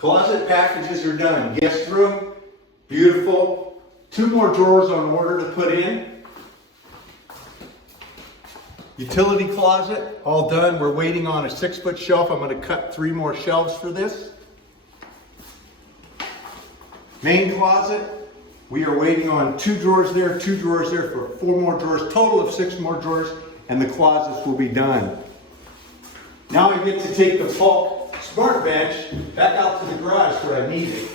Closet packages are done. Guest room, beautiful. 2 more drawers on order to put in. Utility closet, all done. We're waiting on a 6-foot shelf. I'm going to cut 3 more shelves for this. Main closet, we are waiting on 2 drawers there, 2 drawers there for 4 more drawers, total of 6 more drawers, and the closets will be done. Now I get to take the Paulk Smart Bench back out to the garage where I need it.